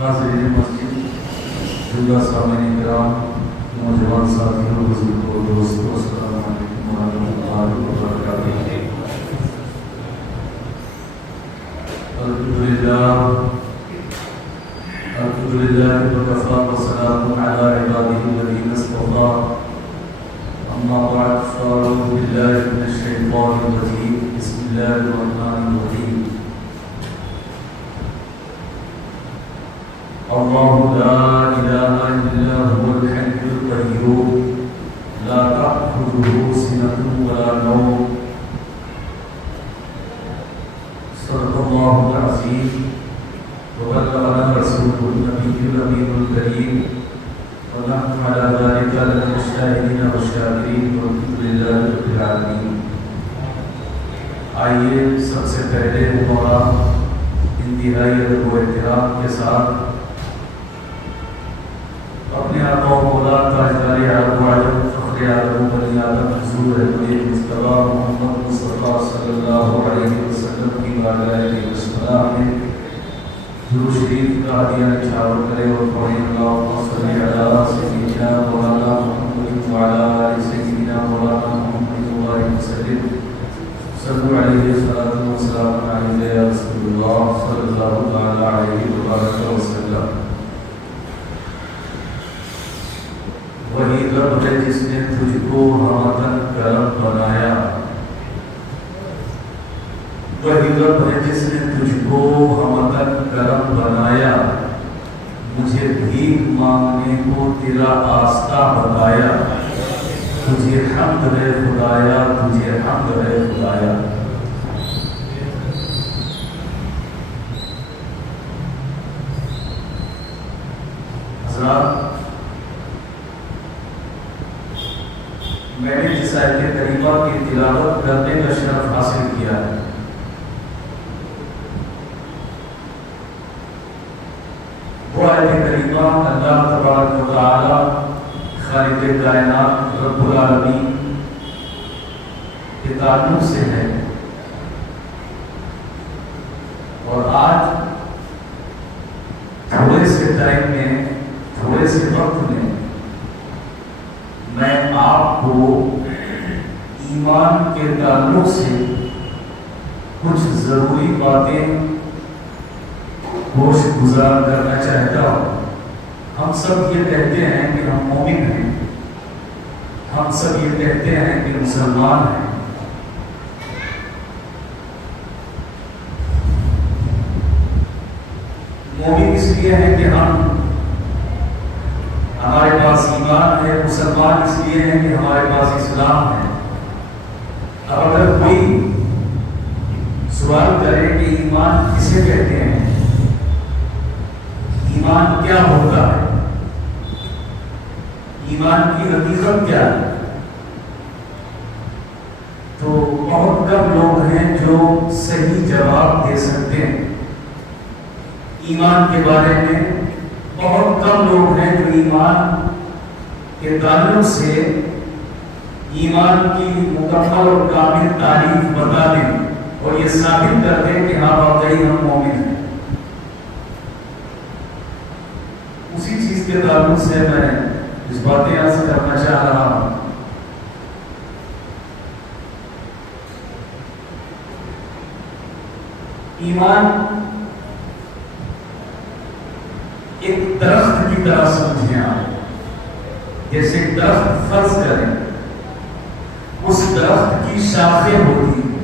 حاضرین مسجد، جملہ سامعین کرام، نوجوان ساتھیوں، بزرگوں، دوستوں، السلام علیکم ورحمۃ اللہ وبرکاتہ۔ الحمدللہ وکفیٰ وسلام علی عبادہ الذین اصطفیٰ، اما بعد فاعوذ باللہ من الشیطان الرجیم، بسم اللہ الرحمن الرحیم۔ اللہ لا الہ الا هو الحی القیوم لا تأخذہ سنة ولا نوم، صدق اللہ العظیم وبلغنا رسوله النبی الامین الکریم ونحن علی ذلک من الشاہدین والشاکرین والحمد للہ رب العالمین۔ آئیے سب سے پہلے ہمارا انتہائی ادب و احترام کے ساتھ اپنے آقا و مولا تاجدار عالم و عجم فخر عالم و بنی آدم حضور احمد مصطفیٰ محمد مصطفیٰ صلی اللہ علیہ وسلم کی بارگاہ السلام میں درود شریف کا ہدیہ نچھاور کرے اور پڑھیں اللہم صلی علی سیدنا مولانا محمد وعلی آل سیدنا مولانا محمد وبارک وسلم۔ صلو علیہ الصلاۃ والسلام علیہ یا رسول اللہ صلی اللہ تعالی علیہ وبارک وسلم۔ وہی رب ہے جس نے تجھ کو ہمتن کرم بنایا، وہی رب ہے جس نے تجھ کو ہمتن کرم بنایا، مجھے بھیک مانگنے کو تیرا آستہ بتایا، تجھے حمد ہے خدایا، تجھے حمد ہے خدایا۔ حضرات، میں نے جس آیت کریمہ کی تلاوت کرنے کا شرف حاصل کیا ہے، وہ آیت کریمہ اللہ تبارک و تعالی خالق کائنات رب العالمین کے تعلق سے ہے۔ اور آج تھوڑے سے ٹائم میں، تھوڑے سے وقت میں میں آپ کو ایمان کے تعلق سے کچھ ضروری باتیں گوش گزار کرنا چاہتا ہوں۔ ہم سب یہ کہتے ہیں کہ ہم مومن ہیں، ہم سب یہ کہتے ہیں کہ مسلمان ہیں، مومن اس لیے ہیں کہ ہمارے پاس ایمان ہے، مسلمان اس لیے ہیں کہ ہمارے پاس اسلام ہے۔ اب اگر کوئی سوال کرے کہ ایمان کسے کہتے ہیں، ایمان کیا ہوتا ہے، ایمان کی حقیقت کیا ہے، تو بہت کم لوگ ہیں جو صحیح جواب دے سکتے ہیں۔ ایمان کے بارے میں بہت کم لوگ ہیں جو ایمان کے تعلق سے ایمان کی مکمل اور کامل تعریف بتا دیں اور یہ ثابت کر دیں کہ ہاں واقعی ہم مومن ہیں۔ اسی چیز کے تعلق سے میں اس باتیں عرض کرنا چاہ رہا ہوں۔ ایمان ایک درخت کی طرح سمجھیں آپ، جیسے درخت فرض کریں اس درخت کی شاخیں ہوتی ہیں،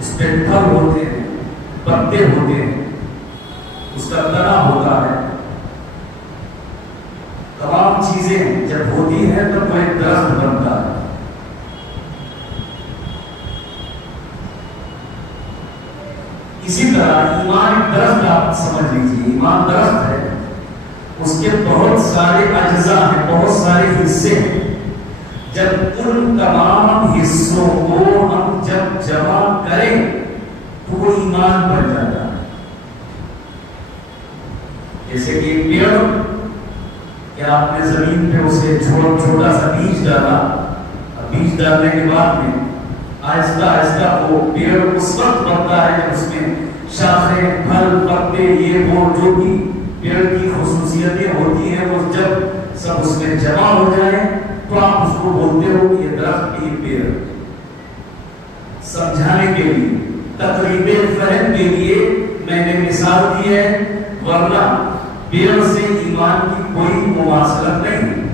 اس پہ پھل ہوتے ہیں، پتے ہوتے ہیں، اس کا تنا ہوتا ہے، تمام چیزیں جب ہوتی ہیں تو وہ ایک درخت بنتا ہے۔ اسی طرح ایمان ایک درخت آپ سمجھ لیجیے، ایمان درخت ہے، اس کے بہت سارے اجزاء ہیں، بہت سارے حصے ہیں۔ جب ان تمام حصوں کو ہم جب جمع کریں تو وہ ایمان بن جاتا ہے۔ جیسے کہ ایک پیڑ کہ آپ نے زمین پہ اسے چھوٹا سا بیج ڈالا، بیج ڈالنے کے بعد میں آہستہ آہستہ وہ پیڑ اس وقت بنتا ہے جب اس میں شاخیں، پھل، پتے، یہ وہ جو بھی پیڑ کی خصوصیتیں ہوتی ہیں، وہ جب سب اس میں جمع ہو جائیں تو آپ اس کو بولتے ہو کہ یہ درخت کی پیڑ. سمجھانے کے لیے، تقریب فہم کے لیے میں نے مثال دی ہے، ورنہ پیڑ سے ایمان کی کوئی مماثلت نہیں.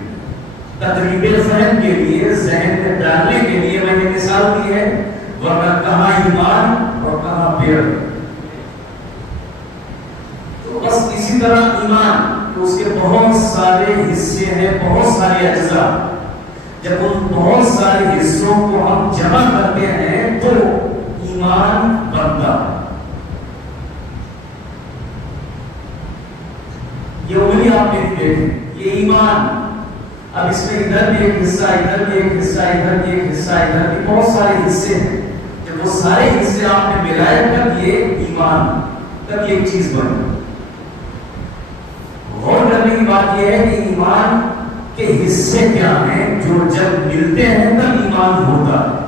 تقریب فہم کے لیے، ذہن میں ڈالنے کے لیے میں نے مثال دی ہے، ورنہ کہاں ایمان اور کہاں پیڑ. تو بس اسی طرح ایمان تو اس کے بہت سارے حصے ہیں، بہت سارے اجزاء. جب ان بہت سارے حصوں کو ہم جمع کرتے ہیں تو ایمان بنتا. یہ انگلی آپ نے دیکھی، یہ ایمان. اب اس میں ادھر بھی ایک حصہ، ادھر بھی ایک حصہ، ادھر بھی ایک حصہ، ادھر بھی بہت سارے حصے ہیں. جب وہ سارے حصے آپ نے ملائے تب یہ ایمان، تب یہ ایک چیز بنے. غور کرنے کی بات یہ ہے کہ ایمان کے حصے کیا ہیں جو جب ملتے ہیں تب ایمان ہوتا ہے.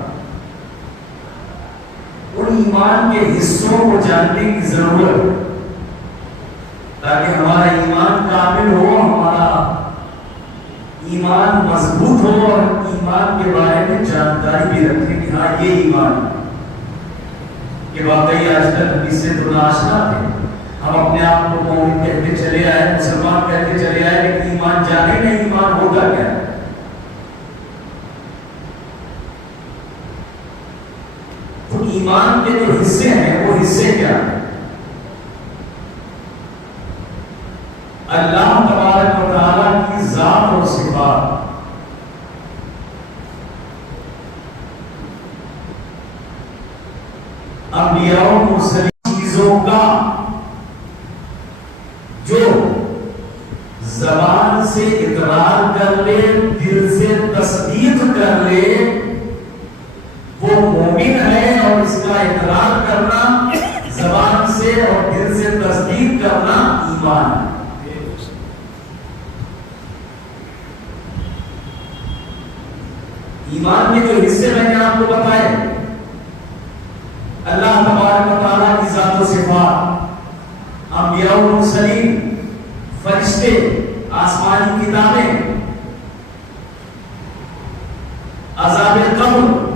ان ایمان کے حصوں کو جاننے کی ضرورت تاکہ ہمارا ایمان کامل ہو، ہمارا ایمان مضبوط ہو اور ایمان کے بارے میں جانکاری بھی رکھیں کہ ہاں یہ ایمان کہ واقعی آج تک اس سے تو ناشنا تھے. ہم اپنے آپ کو مومن کہتے چلے آئے، مسلمان کہتے چلے آئے، لیکن ایمان جانے نہیں ایمان ہوتا کیا ہے. تو ایمان کے جو حصے ہیں وہ حصے کیا ہیں؟ اللہ تبارک و تعالیٰ کی ذات اور صفات، انبیاء و مرسلین چیزوں کا جو زبان سے اقرار کر لے، دل سے تصدیق کر لے، وہ مومن ہے. اور اس کا اقرار کرنا زبان سے اور دل سے تصدیق کرنا ایمان ہے. ایمان کے جو حصے میں نے آپ کو بتائے، اللہ تبارک و تعالیٰ کی ذات و صفات، انبیاء و مرسلین، فرشتے، آسمانی کتابیں، عذاب قبر،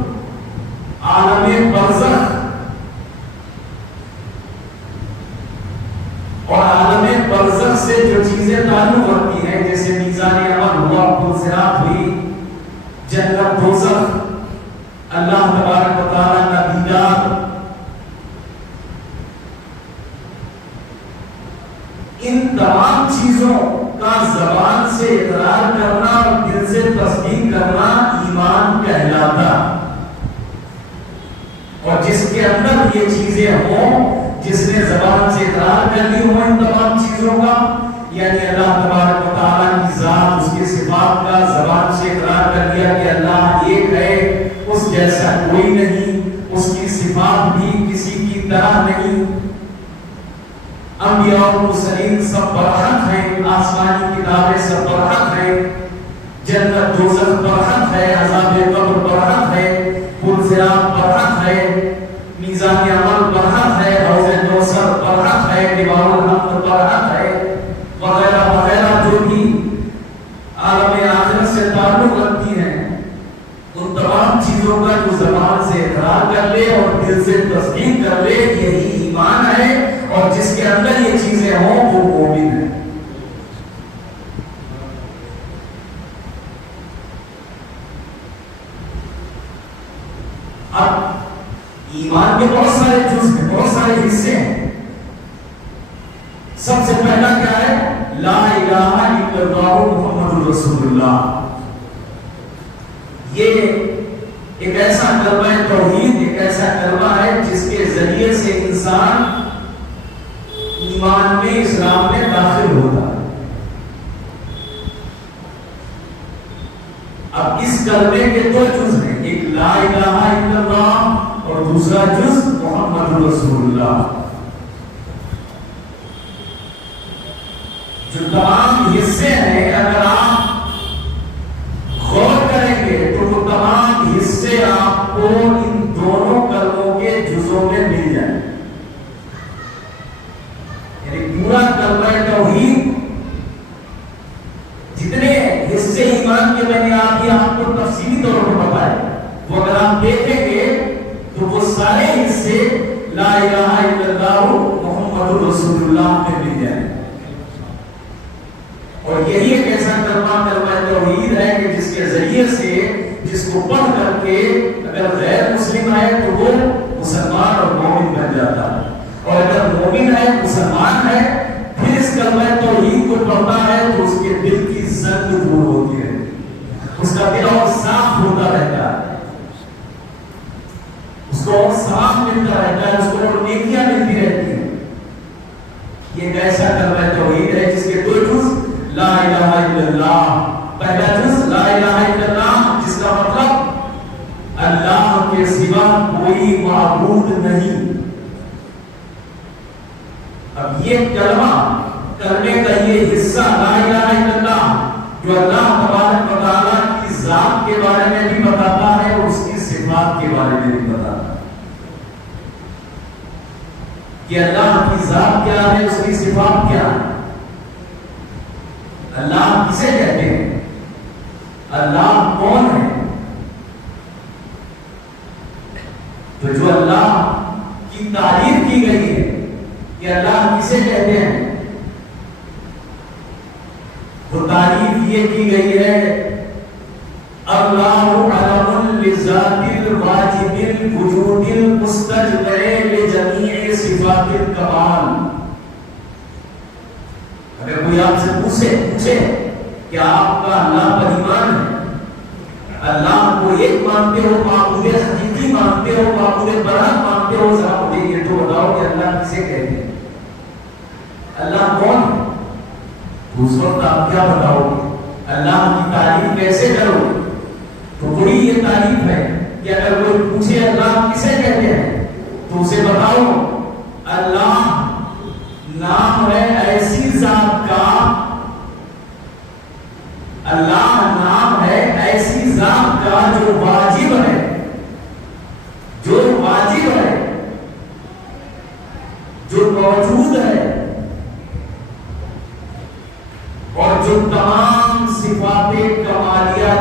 عالم برزخ اور عالم برزخ سے جو چیزیں تعلق رکھتی ہیں، جیسے میزان عمل ہوا، پلسرات ہوئی، جنت دوزخ، اللہ تبارک و تعالیٰ کا دیدار، ان تمام چیزوں کا زبان سے اقرار کرنا اور دل سے تصدیق کرنا ایمان کہلاتا. اور جس کے اندر یہ چیزیں ہوں، جس نے زبان سے اقرار کر لی ہو ان تمام چیزوں کا، یعنی اللہ تبارک و تعالیٰ کی ذات، اس کی صفات کا زبان سے اقرار کر لیا کہ اللہ ایک ہے، اس جیسا کوئی نہیں، اس کی صفات بھی کسی کی طرح نہیں. انبیاء و مرسلین سب برحق ہیں، آسمانی کتابیں سب برحق ہیں، جنت دوزخ برحق ہے، عذاب قبر برحق ہے، پلسرات برحق ہے، میزان عمل برحق ہے، حوض کوثر برحق ہے، دیوار الحمد برحق ہے، وغیرہ وغیرہ جو بھی عالم آخرت سے تعلق رکھتی ہیں. ان تمام چیزوں کا جو زبان سے اقرار کر لے اور دل سے تصدیق کر لے، یہی ایمان ہے. اور جس کے اندر یہ چیزیں ہوں وہ مومن ہے. اب ایمان کے بہت سارے جز ہیں، بہت سارے حصے ہیں. سب سے پہلا کیا ہے؟ لا الہ الا اللہ محمد رسول اللہ. یہ ایک ایسا کلمہ توحید، ایک ایسا کلمہ ہے جس کے ذریعے سے انسان ایمان میں، اسلام میں داخل ہوتا ہے. اب اس کلمے کے دو جز ہیں، ایک لا الہ الا اللہ اور دوسرا جز محمد رسول اللہ. جو تمام حصے ہیں، اگر آپ غور کریں گے تو وہ تمام حصے آپ کو ان دونوں کلموں کے جزوں میں مل جائیں. یعنی پورا کلمہ توحید سارے حصے لا الہ الا اللہ محمد رسول اللہ میں مل جائیں. اور یہی ایک ایسا کلمہ توحید ہے کہ جس کے ذریعے سے جس کو پڑھ کر کے اگر غیر مسلم ہے تو وہ مسلمان اور مومن بن جاتا ہے, اور اگر مومن ہے مسلمان ہے پھر اس کلمہ توحید کو پڑھتا ہے تو اس کے دل کی زنگ دور ہوتی ہے, اس کا دل اور صاف ہوتا رہتا ہے, اس کو اور صاف ملتا رہتا ہے, اس کو اور نیکیاں ملتی رہتی ہیں. یہ ایک ایسا کلمہ توحید ہے جس کے دو جز لا الہ الا اللہ. پہلا جز لا الہ الا اللہ جس کا مطلب اللہ کے سوا کوئی معبود نہیں. اب یہ کلمہ کرنے کا یہ حصہ لا الہ الا اللہ جو اللہ تبارک و تعالیٰ کی ذات کے بارے میں بھی بتاتا ہے اور اس کی صفات کے بارے میں بھی بتاتا ہے کہ اللہ کی ذات کیا ہے, اس کی صفات کیا ہے, اللہ کسے کہتے ہیں, اللہ کون ہے. تو جو اللہ کی تعریف کی گئی ہے کہ اللہ کسے کہتے ہیں, وہ تعریف یہ کی گئی ہے اللہ علم لذات الواجب الوجود المستجمع لجمیع صفات الکمال. اگر کوئی آپ سے پوچھے کہ آپ کا اللہ پر ایمان ہے, اللہ کو ایک مانتے ہو, معبود حقیقی مانتے ہو, معبود برحق مانتے ہو, ذرا مجھے یہ تو بتاؤ کہ اللہ کسے کہتے ہیں, اللہ کون ہے. اس وقت آپ کیا بتاؤ گے, اللہ کی تعریف کیسے کرو گے. تو بڑی یہ تعریف ہے کہ اگر کوئی پوچھے اللہ کسے کہتے ہیں تو اسے بتاؤ اللہ نام ہے ایسی ذات کا, اللہ نام ہے ایسی ذات کا جو واجب ہے, جو واجب ہے, جو موجود ہے, اور جو تمام صفات کمالیہ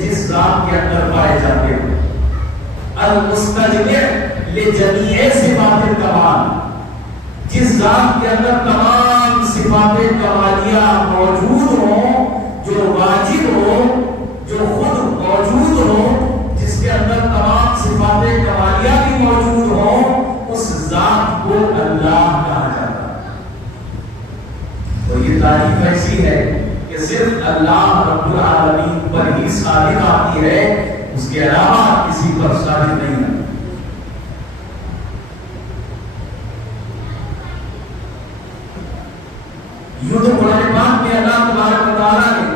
جس ذات کے اندر پائے جاتے ہیں. المستجمع لجمیع صفات الکمال, جس ذات کے اندر تمام صفات کمالیہ موجود ہوں, جو واجب ہو, جو خود موجود ہو, جس کے اندر تمام صفات کمالیہ بھی موجود ہوں, اس ذات کو اللہ کہا جاتا ہے. تو یہ تعریف ایسی ہے کہ صرف اللہ رب العالمین پر ہی صادق آتی ہے, اس کے علاوہ کسی پر صادق نہیں ہے. یوں تو قرآن پاک میں اللہ تبارک و تعالیٰ نے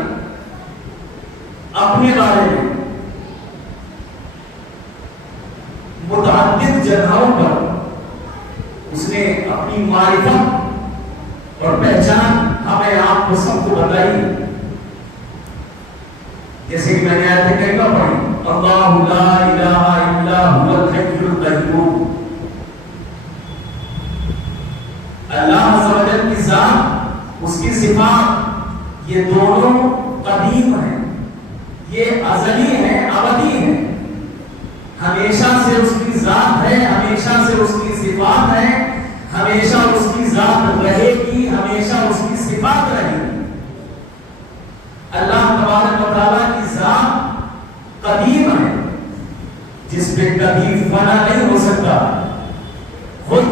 اپنے بارے میں متعدد جگہوں پر اس نے اپنی معرفت اور پہچان ہمیں آپ کو سب کو بتائی. جیسے کہ میں نے آیت کریمہ پڑھی, اللہ لا الہ الا هو الحی القیوم. اللہ عز و جل کی ذات, اس کی صفات, یہ دونوں قدیم ہیں, یہ ازلی ہیں, ابدی ہیں. ہمیشہ سے اس کی ذات ہے, ہمیشہ سے اس کی صفات ہے, ہمیشہ اس کی ذات رہے گی, ہمیشہ اس کی صفات رہے گی. اللہ تبارک و تعالیٰ کی ذات قدیم ہے جس پہ کبھی فنا نہیں ہو سکتا. خود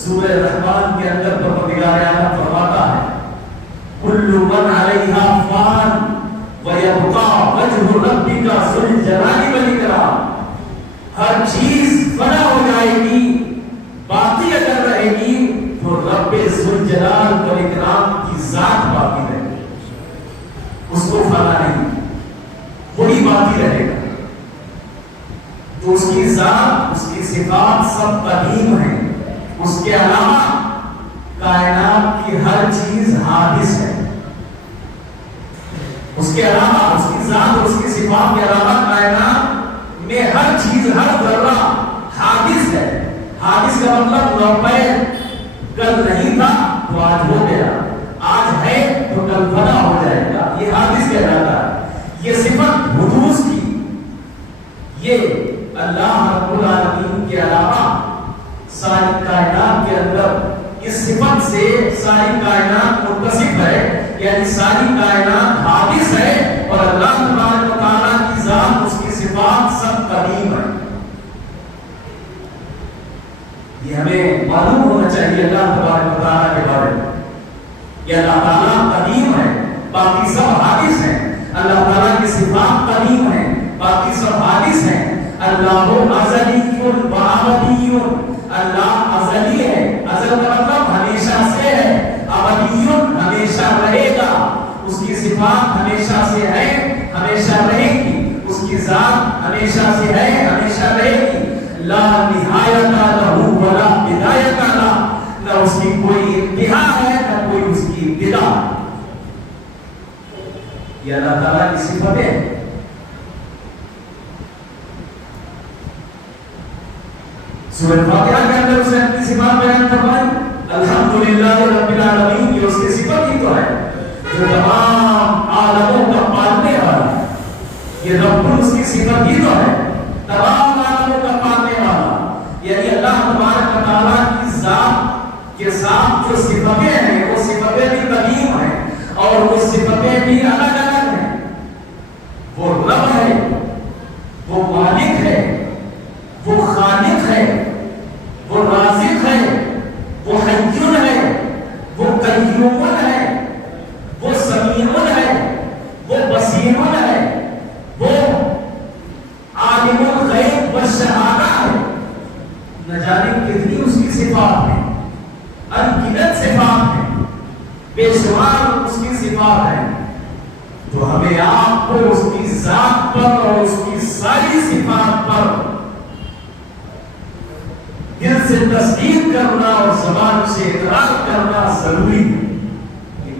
سورہ رحمان کے اندر پروردگار عالم فرماتا ہے کل من علیہا فان وَيَبْقَى وَجْهُ رَبِّكَ ذُو الْجَلَالِ وَالْإِكْرَامِ. ہر چیز فنا ہو جائے گی, باقی اگر رہے گی تو رب ذو الجلال والاکرام کی ذات باقی رہے گی, اس کو فنا نہیں, وہی باقی رہے گا. تو اس کی ذات, اس کی صفات سب قدیم ہیں. اس کے علاوہ کائنات کی ہر چیز حادث ہے. اس کے علاوہ, اس کی ذات اور اس کی صفات کے علاوہ کائنات میں ہر چیز, ہر ذرہ حادث ہے. حادث کا مطلب نوپید, کل نہیں تھا تو آج ہو گیا, آج ہے تو کل فنا ہو جائے گا, یہ حادث کہلاتا ہے. یہ صفت حدوث کی, یہ اللہ رب العالمین کے کے علاوہ ساری کائنات کے اندر اس صفت سے ساری کائنات متصف ہے، یعنی ساری کائنات حادث ہے، اور اللہ تبارک و تعالیٰ کی ذات، اس کی صفات سب قدیم ہے۔ یہ ہمیں معلوم ہونا چاہیے اللہ تبارک و تعالیٰ کے بارے میں، کہ اللہ تعالیٰ قدیم ہے، باقی سب حادث ہیں۔ اللہ تعالیٰ کی صفات قدیم ہیں، باقی سب حادث ہیں۔ اللہ ازلی و ابدی، اللہ ازلی ہے، ازل کا مطلب ہمیشہ سے ہے، ابدی ہمیشہ رہے گا، اس کی صفات ہمیشہ سے ہے، ہمیشہ رہے گی، اس کی ذات ہمیشہ سے ہے، ہمیشہ رہے گی۔ لا نہایت لہ ولا بدایت لہ، نہ اس کی کوئی انتہا ہے نہ کوئی اس کی ابتدا۔ یہ اللہ تعالیٰ کی صفت ہے۔ سورہ فاتحہ کے اندر اس نے اپنی صفات بیان فرمائی، الحمدللہ رب العالمین، یہ اس کی صفت ہی تو ہے جو تمام عالموں کا پالنے والا ہے۔ یہ رب اس کی صفت ہی تو ہے، تمام عالموں کا پالنے والا، یعنی اللہ تبارک و تعالیٰ کی ذات کے ساتھ جو صفتیں ہیں وہ صفتیں بھی قدیم ہیں اور وہ صفتیں بھی الگ الگ ہیں۔ وہ رب ہے، وہ مالک ہے، وہ خالق ہے، وہ رازق ہے، وہ حیّ ہے، وہ قیوم ہے، وہ سمیع ہے، وہ بصیر ہے، وہ عالم الغیب والشہادہ ہے۔ نہ جانے کتنی اس کی صفات ہیں، انگنت صفات ہیں، بے شمار اس کی صفات ہیں، تو ہمیں آپ کو اس کی ذات پر اور اس کی ساری صفات پر دل سے تصدیق کرنا اور زبان سے اقرار کرنا ضروری ہے۔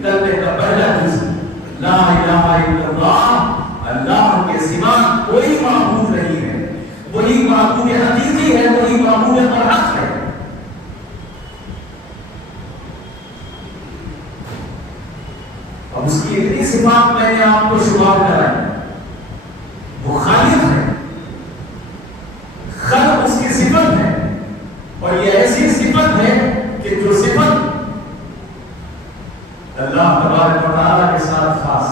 کلمے کا پہلا جز لا الہ الا اللہ، اللہ کے سوا کوئی معبود نہیں ہے، وہی معبود حقیقی ہے، وہی معبود برحق ہے۔ اب اس کی اتنی صفات میں نے آپ کو شمار کرائی۔ وہ خالق ہے، خلق اس کی صفت ہے، اور یہ ایسی صفت ہے کہ جو صفت اللہ تبارک و تعالیٰ کے ساتھ خاص،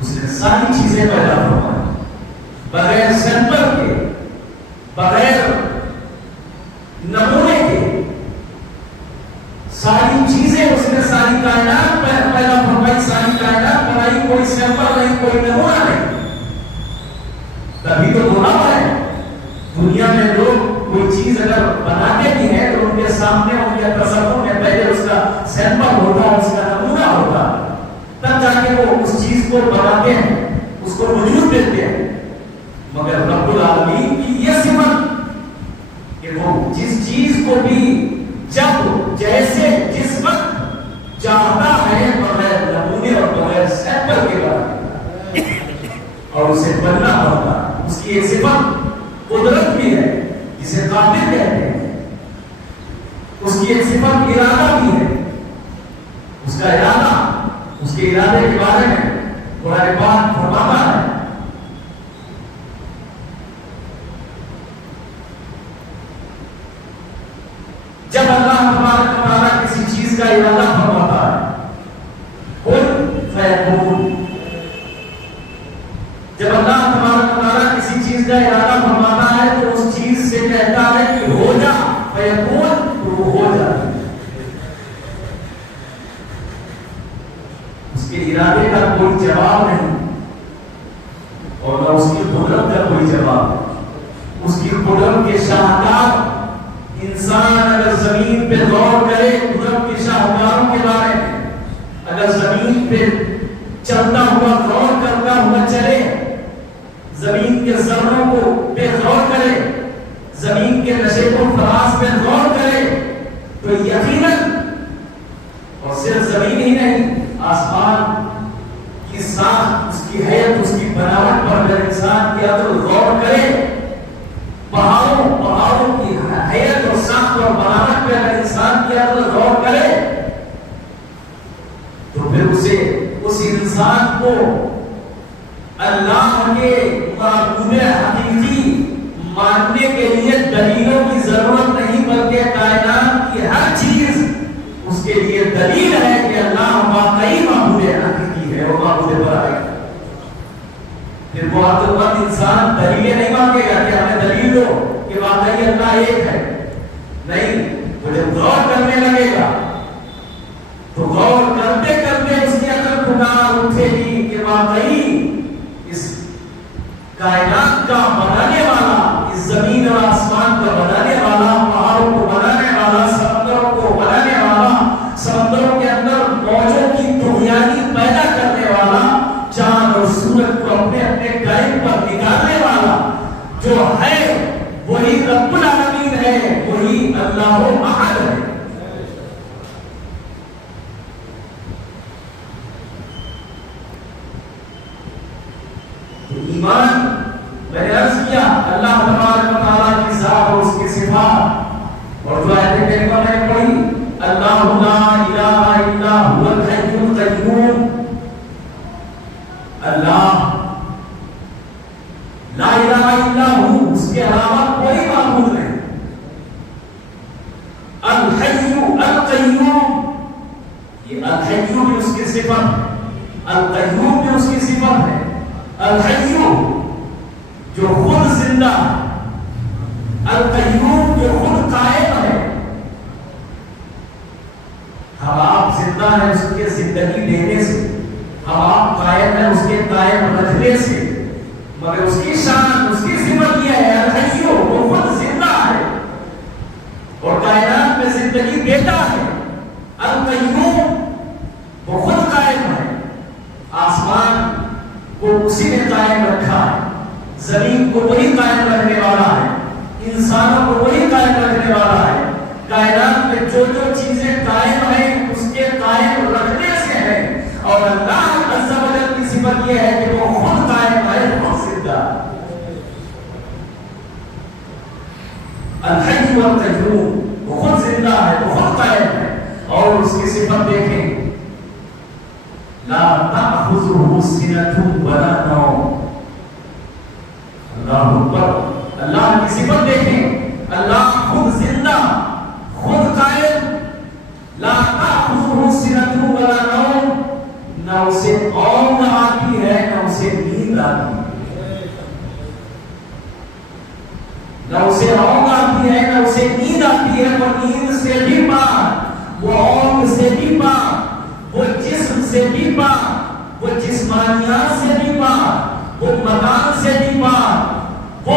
اس نے ساری چیزیں پیدا فرمائی بغیر سیمپل کے، بغیر نمونے کے، ساری چیزیں اس نے ساری کائنات پیدا فرمائی، ساری کائنات بنائی، کوئی سیمپل نہیں، کوئی نمونہ نہیں۔ تبھی تو گناہ ہے۔ دنیا میں لوگ کوئی چیز اگر بناتے بھی ہیں تو ان کے سامنے ان کے تصور میں پہلے اس کا سیمپل ہوتا ہے، اس کا نمونہ ہوتا ہے، تب جا کے وہ اس چیز کو بناتے ہیں، اس کو وجود دیتے ہیں۔ مگر رب العالمین کی یہ صفت کہ وہ جس چیز کو بھی جب جیسے جس وقت چاہتا ہے بغیر نمونے اور بغیر سیمپل کے بناتا اور اسے بننا ہوتا ہے۔ اس کی ایک صفت قدرت بھی ہے جسے قادر کہتے ہیں، اس کی ایک صفت ارادہ بھی ہے، اس کا ارادہ، اس کے ارادے کے بارے میں قرآن پاک فرماتا ہے۔ جب اللہ تبارک و تعالیٰ کسی چیز کا ارادہ فرماتا ہے، کن فیکون، جب اللہ تبارک و تعالیٰ کسی چیز کا ارادہ فرماتا ہے تو اس چیز سے کہتا ہے کہ ہو جا، فیکون، تو وہ ہو جاتی ہے۔ اس کے ارادے کا کوئی جواب نہیں اور نہ اس کی قدرت کا کوئی جواب۔ اس کی قدرت کے شاہکار، انسان اگر زمین پہ غور کرے قدرت کے شاہکاروں کے بارے میں، اگر زمین پہ چلتا ہوا غور کرتا ہوا چلے، زمین کے ذروں کو پہ غور کرے، زمین کے نشیب و فراز پہ غور کرے، تو یقیناً، اور صرف زمین ہی نہیں، آسمان کی ساخت، اس کی حیت، اس کی بناوٹ پر اگر انسان کی عقل غور کرے، پہاڑوں کی حیت اور ساخت اور بناوٹ پہ اگر انسان کی عقل غور کرے تو پھر اسے اس انسان کو اللہ کے معبود حقیقی ماننے کے لیے دلیلوں کی ضرورت نہیں، بلکہ کائنات کی ہر چیز اس کے لیے دلیل ہے کہ اللہ واقعی معبود حقیقی ہے، وہ معبود برحق ہے۔ پھر وہ عقل مند انسان دلیلیں نہیں مانگے گا کہ ہمیں دلیل دو کہ واقعی اللہ ایک ہے، نہیں، وہ جب غور کرنے لگے گا تو غور کرتے کرتے اس کی عقل پکار اٹھے گی کہ واقعی اس کائنات کا بنانے والا، اس زمین اور آسمان کا بنانے والا، پہاڑوں کو بنانے والا، سمندروں کو بنانے والا، سمندروں کے اندر موجوں کی طغیانی پیدا کرنے والا، چاند اور سورج کو اپنے اپنے ٹائم پر نکالنے والا جو ہے وہی رب العالمین ہے، وہی اللہ احد ہے۔ ایمان میں نے عرض کیا اللہ تبارک و تعالیٰ کی ذات اور اس کی صفات، اور جو آیت کریمہ میں نے پڑھی اللہ لا الہ الا هو الحی القیوم، اللہ لا الہ الا ہو، اس کے علاوہ کوئی معبود نہیں، الحی القیوم، یہ الحی بھی اس کی صفت، القیوم بھی اس کی صفت ہے۔ الحیوم جو خود زندہ، القیوم جو خود قائم ہے۔ ہم آپ زندہ ہیں اس کے زندگی دینے سے، ہم آپ قائم ہیں اس کے قائم رکھنے سے، مگر اس کی شان، اس کی صفت یہ ہے الحیوم، وہ خود زندہ ہے اور کائنات میں زندگی دیتا ہے۔ القیوم وہ خود قائم ہے، آسمان کو اسی نے قائم رکھا ہے، زمین کو وہی قائم رکھنے والا ہے، انسانوں کو وہی قائم رکھنے والا ہے، کائنات میں جو جو چیزیں قائم ہیں اس کے قائم رکھنے سے ہے، اور اللہ عز و جل کی صفت یہ ہے کہ وہ خود قائم ہے، خود زندہ ہے۔ الحی والقیوم، وہ خود زندہ ہے، وہ خود قائم ہے، اور اس کی صفت دیکھیں لا تأخذه سنة ولا نوم، اللہ اکبر، اللہ کی صفت دیکھیں، اللہ خود زندہ، خود قائم، لا تأخذه سنة ولا نوم، نہ اسے اونگ آتی ہے نہ اسے نیند آتی ہے، نہ اسے اونگ آتی ہے نہ اسے نیند آتی ہے، وہ نیند سے بھی پاک، وہ اونگ سے بھی پاک، وہ جسم سے بھی پاک، وہ جسمانیات سے بھی پاک، وہ مکان سے بھی پاک، وہ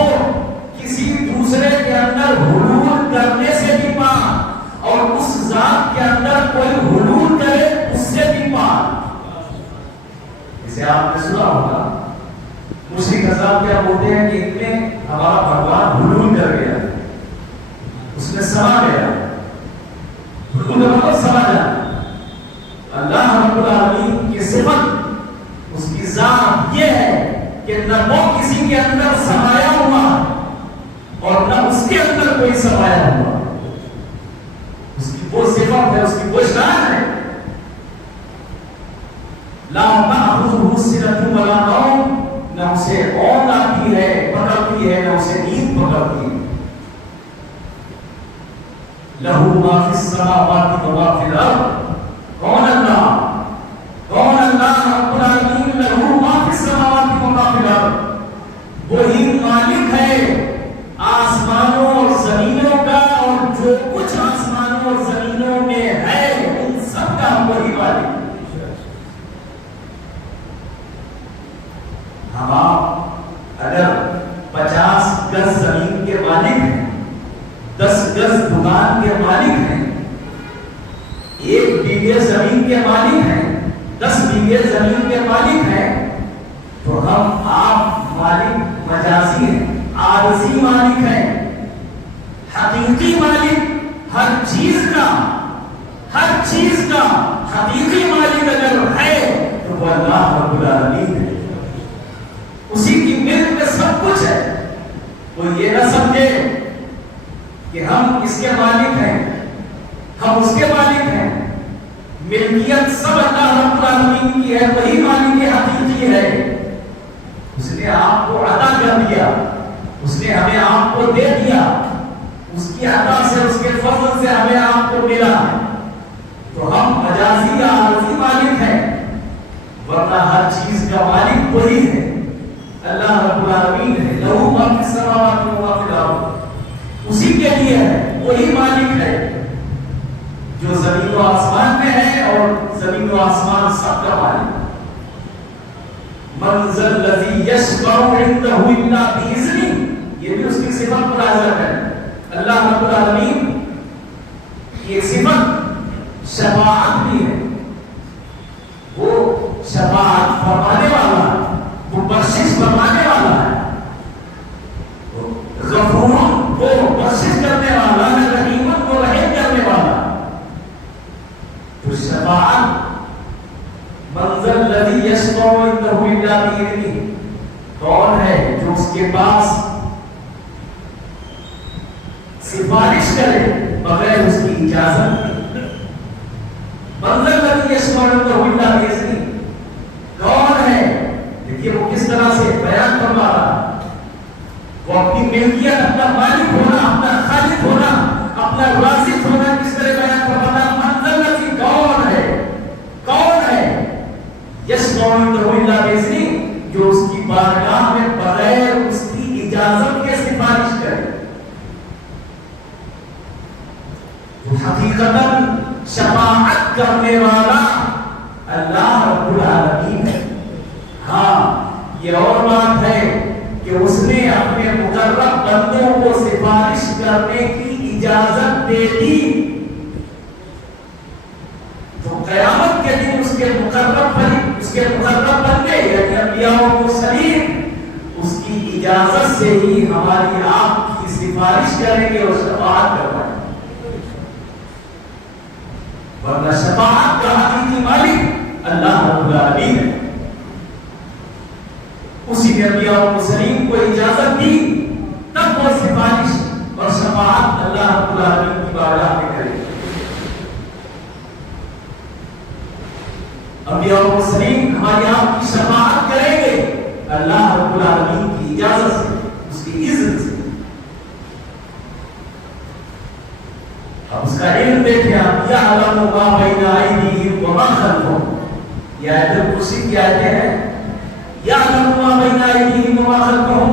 کسی دوسرے کے اندر حلول کرنے سے بھی پاک، اور اس ذات کے اندر کوئی حلول کرے اس سے بھی پاک۔ اسے آپ نے سنا ہوگا، مشرک حضرات کیا بولتے ہیں کہ اتنے ہمارا بھگوان حلول کر گیا، اس میں سما گیا، حلول کا سما جانا۔ اللہ رب العالمین کی صفت، اس کی ذات یہ ہے کہ نہ وہ کسی کے اندر سمایا ہوا اور نہ اس کے اندر کوئی سمایا ہوا، اس کی وہ صفت ہے، اس کی وہ شان ہے۔ لا تأخذه سنة ولا نوم، نہ اسے اونگ آتی ہے پکڑتی ہے نہ اسے نیند پکڑتی ہے۔ لہو ما فی السماوات و ما فی الارض، کون اللہ؟ کون اللہ رب العالمین؟ لہو ما فی السماوات و ما فی الارض، وہی مالک ہے آسمانوں اور زمینوں کا، اور جو کچھ آسمانوں اور زمینوں میں ہے ان سب کا وہی مالک۔ ہم آپ اگر 50 گز زمین کے مالک ہیں، 10 گز دکان کے مالک ہیں، 1 بیگھے زمین کے مالک ہیں، 10 بیگھے زمین کے مالک ہیں، تو ہم آپ مالک مجازی ہیں، عارضی مالک ہیں۔ حقیقی مالک ہر چیز کا، ہر چیز کا حقیقی مالک اگر ہے تو وہ اللہ رب العالمین ہے، اسی کی ملک میں سب کچھ ہے۔ وہ یہ نہ سمجھے کہ ہم اس کے مالک ہیں، ہم اس کے مالک ہیں، ملکیت سب اللہ رب العالمین کی ہے، وہی مالک حقیقی ہے، اس نے آپ کو عطا کر دیا، اس نے ہمیں آپ کو دے دیا، اس کی عطا سے، اس کے فضل سے ہمیں آپ کو ملا، تو ہم مجازی یا عارضی مالک ہیں، ورنہ ہر چیز کا مالک وہی ہے، اللہ رب العالمین ہے۔ لہو ما فی السماوات و ما فی الارض، اسی کے لیے ہے، وہی مالک ہے جو زمین و آسمان میں ہے اور زمین و آسمان سب کا مالک۔ من ذا الذی یشفع عنده الا باذنہ، یہ بھی اس کی صفت ملازم ہے۔ اللہ رب العالمین کی ایک صفت شفاعت بھی ہے، وہ شفاعت فرمانے والا ہے، وہ بخشش فرمانے والا ہے، غفور وہ بخشش کرنے والا ہے، رحیم وہ رحم کرنے والا ہے۔ تو شفاعت من ذا الذی یشفع عنده الا باذنہ، کون ہے جو اس کے پاس سفارش کرے بغیر اس کی اجازت کے؟ من ذا الذی یشفع عنده الا باذنہ، کون ہے؟ دیکھیے وہ کس طرح سے بیان فرما رہا ہے، وہ اپنی ملکیت، اپنا مالک ہونا، اپنا خالق ہونا، اپنا رازق ہونا کس طرح بیان فرما رہا ہے۔ من ذا الذی، کون ہے، کون ہے یشفع عنده الا باذنہ، جو اس کی بارگاہ میں بغیر اس کی اجازت کے سفارش کرے۔ تو حقیقتاً شفاعت کرنے والا اللہ رب العالمین ہے۔ ہاں یہ اور بات ہے کہ اس نے اپنے مقرب بندوں کو سفارش کرنے کی اجازت دے دی، تو قیامت کے دن اس کے مقرب بندے یعنی انبیاء و مرسلین اس کی اجازت سے ہی ہماری آپ کی سفارش کریں گے اور شفاعت کروائیں گے، ورنہ شفاعت کا حقیقی مالک اللہ رب العالمین ہے۔ اسی نے انبیاء و مرسلین کو اجازت دی، تب وہ سفارش اور شفاعت اللہ رب العالمین کی بارگاہ میں کرے۔ انبیاء و مرسلین ہماری آپ کی شفاعت کریں گے اللہ رب العالمین کی اجازت سے، اس کی اذن سے۔ اب اس کا علم دیکھیں آپ، یعلم ما بین ایدیہم وما خلفہم، یہ آیت الکرسی کی آیتیں ہیں، یعلم ما بین ایدیہم وما خلفہم،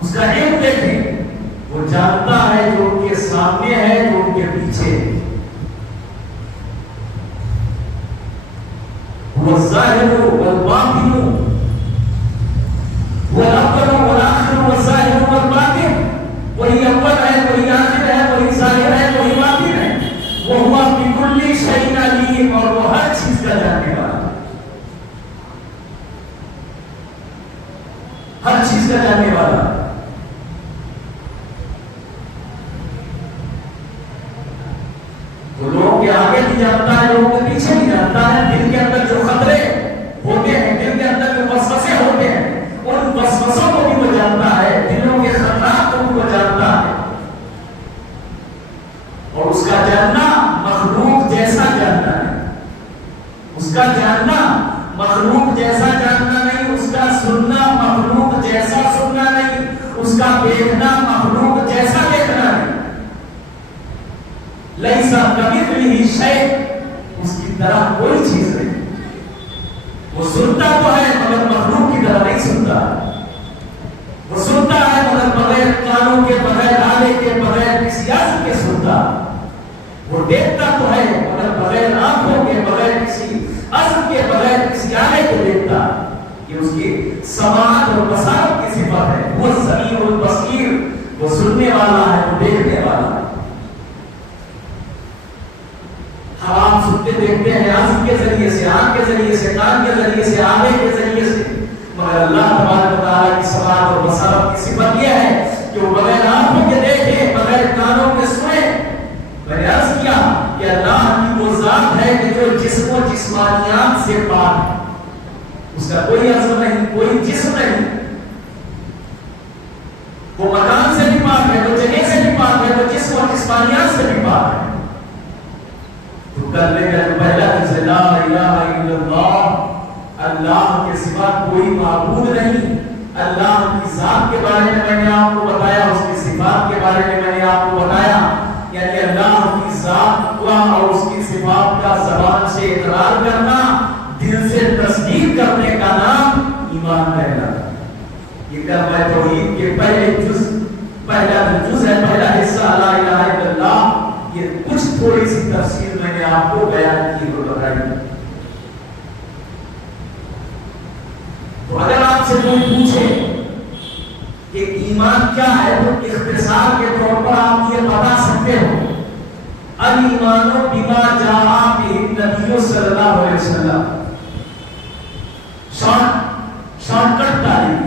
اس کا علم دیکھیں، وہ جانتا ہے جو ان کے سامنے ہے، جو ان کے پیچھے ہے۔ هو الظاہر والباطن، هو الاول والآخر والظاہر والباطن، وہی اول ہے، وہی آخر ہے، وہی ظاہر ہے، وہی باطن ہے۔ وہو بکل شیء علیم، اور وہ ہر چیز کا جاننے والا ہے، ہر چیز کا جاننے والا ہے۔ تو لوگوں کے آگے بھی جانتا ہے، لوگوں کے پیچھے بھی جانتا ہے، دل کے اندر جو خطرے ہوتے ہیں، دل کے اندر جو وسوسے ہوتے ہیں، ان وسوسوں کو بھی وہ جانتا ہے، دلوں کے خطرات کو بھی وہ جانتا ہے، اور اس کا جاننا مخلوق جیسا جاننا ہے، اس کا جاننا مخلوق جیسا جاننا نہیں، اس کا سننا مخلوق جیسا سننا نہیں، اس کا دیکھنا مخلوق جیسا دیکھنا نہیں۔ لیسا کمثلہ شیء، اس کی طرح کوئی چیز نہیں۔ وہ سنتا تو ہے مگر مخلوق کی طرح نہیں سنتا، وہ سنتا ہے مگر بغیر کانوں کے، بغیر آلے کے، بغیر کسی عزم کے سنتا، وہ دیکھتا تو ہے مگر بغیر آنکھوں کے، بغیر کسی عزم کے، بغیر کسی آلے کے دیکھتا۔ یہ اس کی سماعت اور بصارت کی صفت ہے۔ وہ سمیع البصیر، وہ سننے والا ہے، وہ دیکھنے والا ہے۔ حرام سنتے دیکھتے ہیں عزم کے ذریعے سے، آنکھ کے ذریعے سے، کان کے ذریعے سے، آلے کے ذریعے سے، مگر اللہ تبارک و تعالیٰ کی سماعت اور بصارت کی صفت یہ ہے کہ وہ بغیر آنکھوں کے دیکھے، بغیر کانوں کے سنے۔ میں نے عرض کیا کہ اللہ کی وہ ذات ہے کہ جو جسم و جسمانیات سے پاک ہے، اس کا کوئی عزم نہیں، کوئی جسم نہیں، وہ مکان سے بھی پاک ہے، وہ جگہ سے بھی پاک ہے، وہ جسم و جسمانیات سے بھی پاک ہے۔ تو کرنے کا پہلا لفظ لا الہ الا اللہ، اللہ کے سوا کوئی معبود نہیں، اللہ کی ذات کے بارے میں نے آپ کو بتایا، اس کی صفات کے بارے میں نے آپ کو بتایا، یعنی اللہ کی ذات کا اور اس کی صفات کا زبان سے اقرار کرنا، دل سے تصدیق کرنے کا نام ایمان کہلاتا ہے۔ یہ کلمہ توحید کے پہلا جز ہے، پہلا حصہ لا الہ الا اللہ۔ یہ کچھ تھوڑی سی تفصیل میں نے آپ کو بیان کی اور بتائی۔ تو اگر آپ سے کوئی پوچھے کہ ایمان کیا ہے تو اختصار کے طور پر آپ یہ بتا سکتے ہو، الایمان بما جاء به النبی صلی اللہ علیہ وسلم۔ شارٹ کٹ تعلیم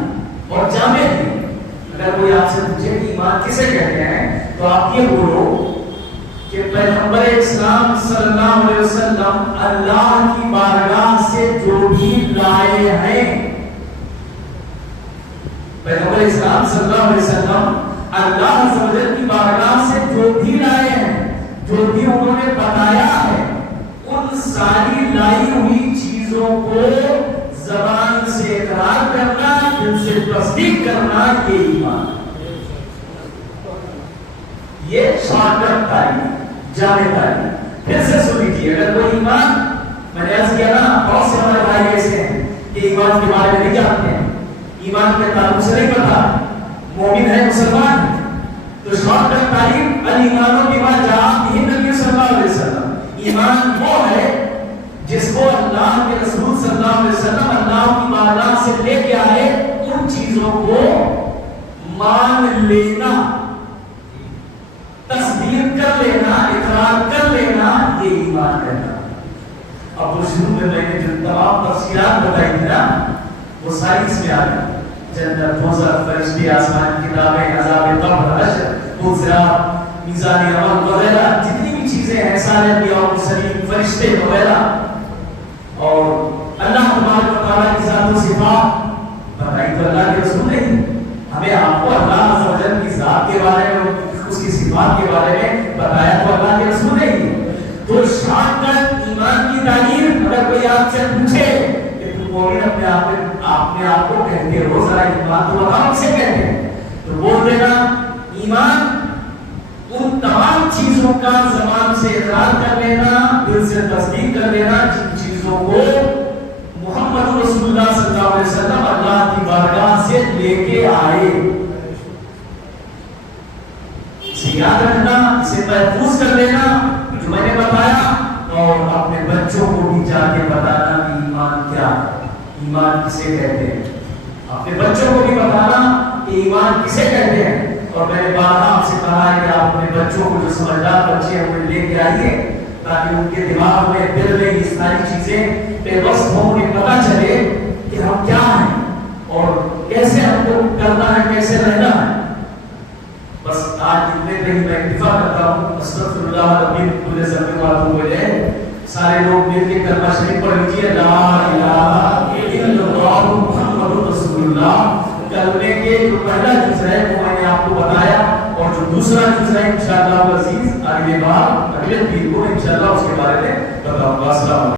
اور جامع تعلیم۔ اگر کوئی آپ سے پوچھے کہ ایمان کسے کہتے ہیں تو آپ یہ بولو کہ پیغمبر اسلام صلی اللہ علیہ وسلم اللہ کی بارگاہ سے جو بھی لائے ہیں، پیغمبر اسلام صلی اللہ علیہ وسلم اللہ عز و جل کی بارگاہ سے جو بھی لائے ہیں، جو بھی انہوں نے بتایا ہے، ان ساری لائی ہوئی چیزوں کو زبان سے اقرار کرنا، دل سے تصدیق کرنا، یہ ایمان۔ یہ شارٹ کٹ تعلیم، جامع تعلیم۔ پھر سے سن لیجیے، اگر کوئی ایمان، میں نے عرض کیا نا بہت سے ہمارے بھائی ایسے ہیں کہ ایمان کے بارے میں نہیں جانتے ہیں، ایمان کے تعلق سے نہیں پتا، مومن ہے، مسلمان ہے، تو شارٹ کٹ تعلیم الایمان بما جاء به النبی صلی اللہ علیہ وسلم۔ ایمان وہ ہے جس کو اللہ کے رسول صلی اللہ علیہ وسلم اللہ کی بارگاہ سے لے کے آئے، ان چیزوں کو مان لینا، تصدیق کر لینا، اقرار کر لینا، یہ ایمان کہنا۔ اب وہ شروع میں نے جو تمام تفصیلات بتائی تھی نا، وہ ساری اس میں آ گئی۔ جنت، دوزخ، فرشتے، آسمان، کتابیں، عذاب قبر، حشر، حساب، میزان عمل وغیرہ جتنی بھی چیزیں ہیں، سارے انبیاء و مرسلین، فرشتے وغیرہ، اور اللہ تبارک و تعالیٰ کی ذات و صفات بتائی تو اللہ کے رسول نے ہمیں آپ کو اللہ عز و جل کی ذات کے بارے میں، اس کی صفات کے بارے میں بتایا تو اللہ کے رسول نے ہی۔ تو شارٹ کٹ ایمان کی تعلیم، اگر کوئی آپ سے پوچھے کہ تم مومن اپنے آپ کو کہتے ہو، ذرا ایمان تو بتاؤ کسے کہتے ہیں، تو بول دینا ایمان ان تمام چیزوں کا زبان سے اقرار کر لینا، دل سے تصدیق کر لینا، جن چیزوں کو محمد رسول اللہ صلی اللہ علیہ وسلم اللہ کی بارگاہ سے لے کے آئے۔ اسے یاد رکھنا، اسے محفوظ کر لینا جو میں نے بتایا، اور اپنے بچوں کو بھی جا کے بتانا کہ ایمان کیا ہے، ایمان کسے کہتے ہیں۔ اپنے بچوں کو بھی بتانا کہ ایمان کسے کہتے ہیں۔ اور میں نے بارہا آپ سے کہا ہے کہ آپ اپنے بچوں کو، جو سمجھدار بچے ہیں، انہیں لے کے آئیے تاکہ ان کے دماغ میں، دل میں یہ ساری چیزیں پیوست ہوں، انہیں پتہ چلے کہ ہم کیا